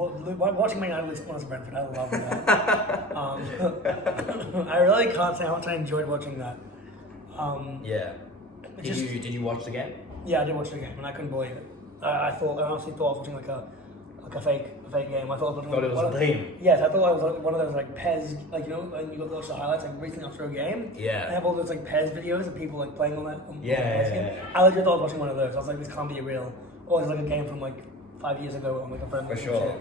Watching Man United lose points to Brentford, I love that. I really can't say how much I enjoyed watching that. Yeah. Did you watch the game? Yeah, I did watch the game, and I couldn't believe it. I honestly thought I was watching like a fake game. I thought it was a dream. Yes, I thought I was like one of those like Pez, like you know, when you got watch the highlights like recently after a game. Yeah. They have all those like Pez videos of people like playing on that. Yeah. I legit thought I was watching one of those. I was like, this can't be real. Or it's like a game from like 5 years ago on like a friend. For sure.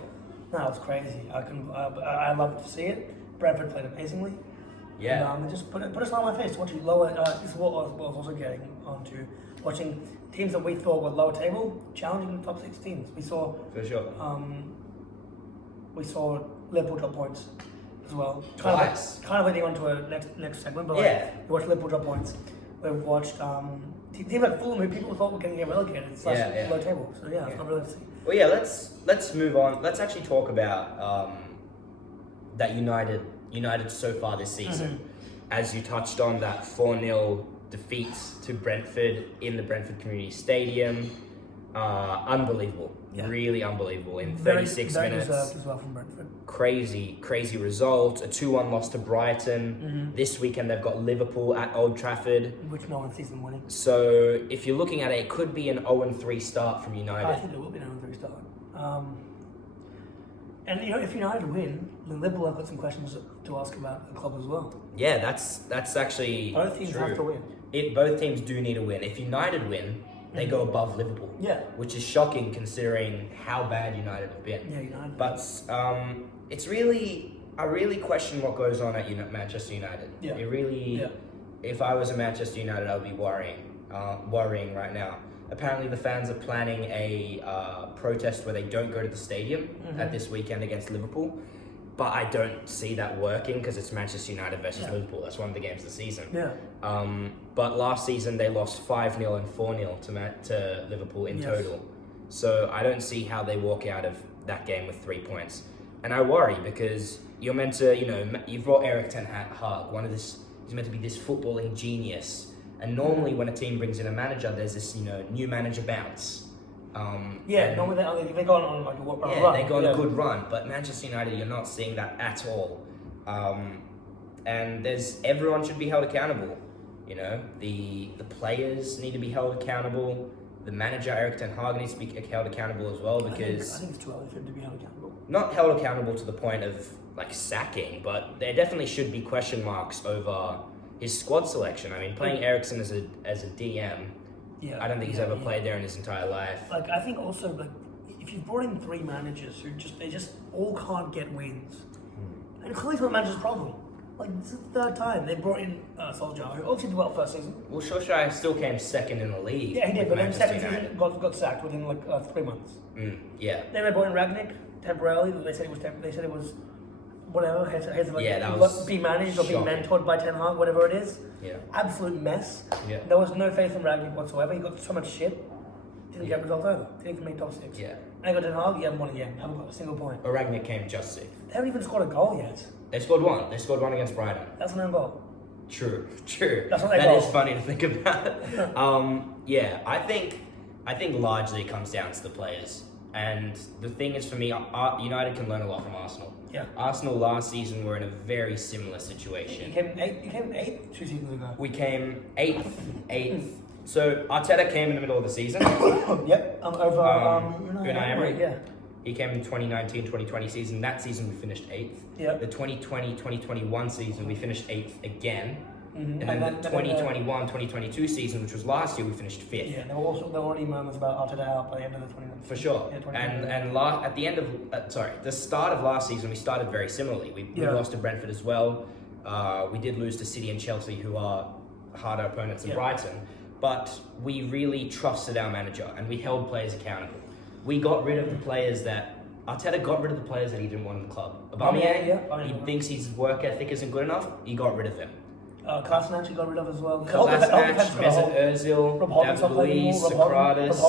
No, it was crazy. I loved to see it. Brentford played amazingly. Yeah. And just put a smile on my face watching lower. This is what I was also getting onto. Watching teams that we thought were lower table challenging the top 6 teams. We saw For sure. We saw Liverpool drop points as well. Twice. Kind of leading on to a next segment, but we watched Liverpool drop points. We've watched teams like Fulham, who people thought were going to get relegated. It's low table. So it's not really. Well, yeah. Let's move on. Let's actually talk about that United so far this season. As you touched on, that 4-0 defeat to Brentford in the Brentford Community Stadium. Unbelievable. Yeah. Really unbelievable in 36 very minutes. Deserved as well from Brentford. Crazy result. A 2-1 loss to Brighton. This weekend they've got Liverpool at Old Trafford. Which no one sees them winning. So if you're looking at it, it could be an 0-3 start from United. I think it will be an 0-3 start. And you know, if United win, then Liverpool have got some questions to ask about the club as well. Yeah, that's actually both teams true. have to win. Both teams do need to win. If United win, they go above Liverpool. Yeah. Which is shocking considering how bad United have been. Yeah, United. But it's really, I really question what goes on at Manchester United. Yeah. It really, if I was a Manchester United, I would be worrying right now. Apparently the fans are planning a protest where they don't go to the stadium at this weekend against Liverpool. But I don't see that working because it's Manchester United versus Liverpool. That's one of the games of the season. Yeah. But last season they lost 5-0 and 4-0 to Liverpool in total. So I don't see how they walk out of that game with 3 points. And I worry because you're meant to, you've brought Erik ten Hag, he's meant to be this footballing genius. And normally when a team brings in a manager, there's this, new manager bounce. Normally they go on like a run. They go on a good run, but Manchester United, you're not seeing that at all. And everyone should be held accountable. The players need to be held accountable. The manager, Erik ten Hag, needs to be held accountable as well because I think it's too early for him to be held accountable. Not held accountable to the point of like sacking, but there definitely should be question marks over his squad selection. I mean, playing Eriksen as a DM. Yeah, I don't think he's ever played there in his entire life. Like, I think also, like, if you've brought in 3 managers who they just all can't get wins, and clearly it's not the manager's problem. Like, this is the 3rd time they brought in Solskjaer, who obviously did well first season. Well, Solskjaer still came 2nd in the league. Yeah, he did, but then second season got sacked within like 3 months. Yeah. Then they brought in Ragnick temporarily. They said it was whatever. Be managed or be mentored by Ten Hag, whatever it is. Yeah. Absolute mess. Yeah. There was no faith in Ragnick whatsoever. He got so much shit. Didn't get results either. Didn't even make top 6. Yeah. And I got Ten Hag, you haven't won again. Haven't got a single point. But Ragnick came just 6th. They haven't even scored a goal yet. They scored 1. They scored 1 against Brighton. That's an own goal. True. That's not their That goal. is funny to think about. I think largely it comes down to the players. And the thing is, for me, United can learn a lot from Arsenal. Yeah. Arsenal last season were in a very similar situation. You came 8th 2 seasons ago. We came 8th. So Arteta came in the middle of the season. Yep. Over Unai Emery. Yeah. He came in 2019-2020 season. That season we finished 8th. Yeah. The 2020-2021 season we finished 8th again. And then the 2021-2022 season, which was last year, we finished 5th. Yeah, there were already moments about Arteta out by the end of the 2019. For sure. Yeah, and at the end of the start of last season, we started very similarly. We lost to Brentford as well. We did lose to City and Chelsea, who are harder opponents than Brighton. But we really trusted our manager and we held players accountable. We got rid of the players Arteta got rid of the players that he didn't want in the club. Aubameyang, he thinks his work ethic isn't good enough. He got rid of him. Kolasinac he got rid of as well. Kolasinac, Mesut Ozil, David Luiz, Socrates.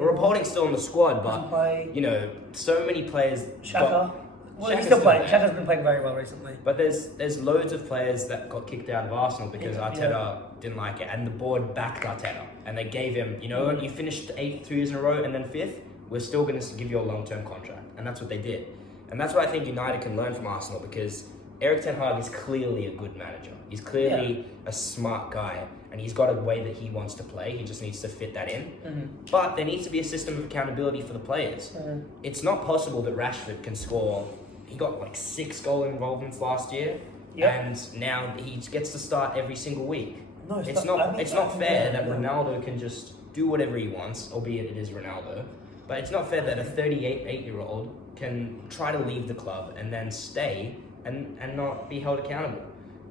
Rob Holding's still on the squad, but so many players. Xhaka. He's still playing. Xhaka's been playing very well recently. But there's loads of players that got kicked out of Arsenal because Arteta didn't like it, and the board backed Arteta, and they gave him. You finished 8th 2 years in a row, and then 5th. we're still going to give you a long-term contract. And that's what they did. And that's what I think United can learn from Arsenal, because Erik ten Hag is clearly a good manager. He's clearly a smart guy, and he's got a way that he wants to play. He just needs to fit that in. But there needs to be a system of accountability for the players. It's not possible that Rashford can score. He got like 6 goal involvements last year, and now he gets to start every single week. No, it's not fair that Ronaldo can just do whatever he wants, albeit it is Ronaldo. But it's not fair that a 38-year-old can try to leave the club and then stay and not be held accountable.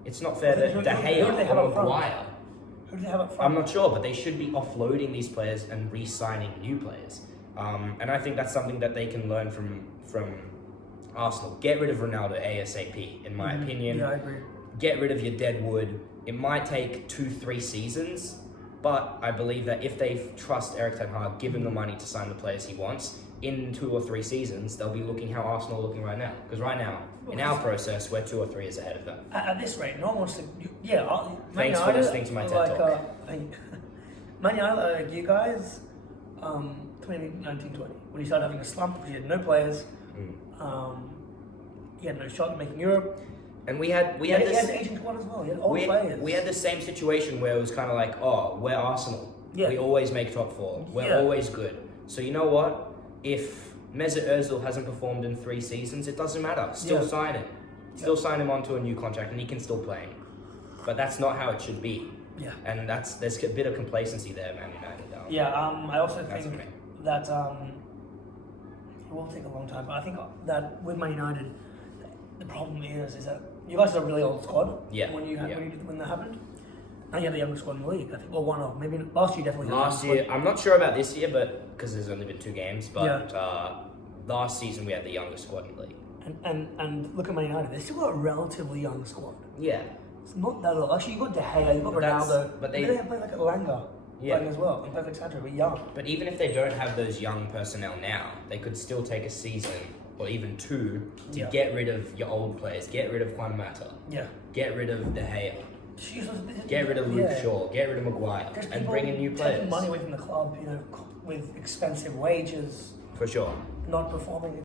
It's not fair that De Gea or Maguire. Who do they have up front? I'm not sure, but they should be offloading these players and re-signing new players. And I think that's something that they can learn from Arsenal. Get rid of Ronaldo ASAP, in my opinion. Yeah, I agree. Get rid of your dead wood. It might take 2-3 seasons, but I believe that if they trust Erik ten Hag, give him the money to sign the players he wants, in 2 or 3 seasons, they'll be looking how Arsenal are looking right now. Because right now, in our process, we're 2 or 3 years ahead of them. At this rate, no one wants to. Thanks for listening to my TED Talk. Man United, like you guys, 2019-20, when you started having a slump because you had no players, you had no shot at making Europe. And we had He had this. the aging squad as well. He had old players. We had the same situation where it was kind of like, oh, we're Arsenal. Yeah. We always make top 4. We're always good. So you know what? If Mesut Ozil hasn't performed in 3 seasons, it doesn't matter. Still sign him. Still sign him onto a new contract, and he can still play. But that's not how it should be. Yeah. And there's a bit of complacency there, Man United. I also That's think me. that it will take a long time. But I think that with Man United, the problem is that you guys had a really old squad. Yeah. When that happened. Now you have the youngest squad in the league. I think, or one of maybe last year definitely. Last year, I'm not sure about this year, but because there's only been 2 games. But last season we had the youngest squad in the league. And look at Man United. They still got a relatively young squad. Yeah. It's not that old. Actually, you got De Gea, you got Ronaldo, but they have played like Elanga playing as well. And Perfect Sandro, we're young. But even if they don't have those young personnel now, they could still take a season or even 2 to get rid of your old players. Get rid of Juan Mata. Yeah. Get rid of De Gea. Jesus, Get rid of Luke Shaw. Get rid of Maguire. And bring in new players. Taking money away from the club, with expensive wages. For sure. Not performing.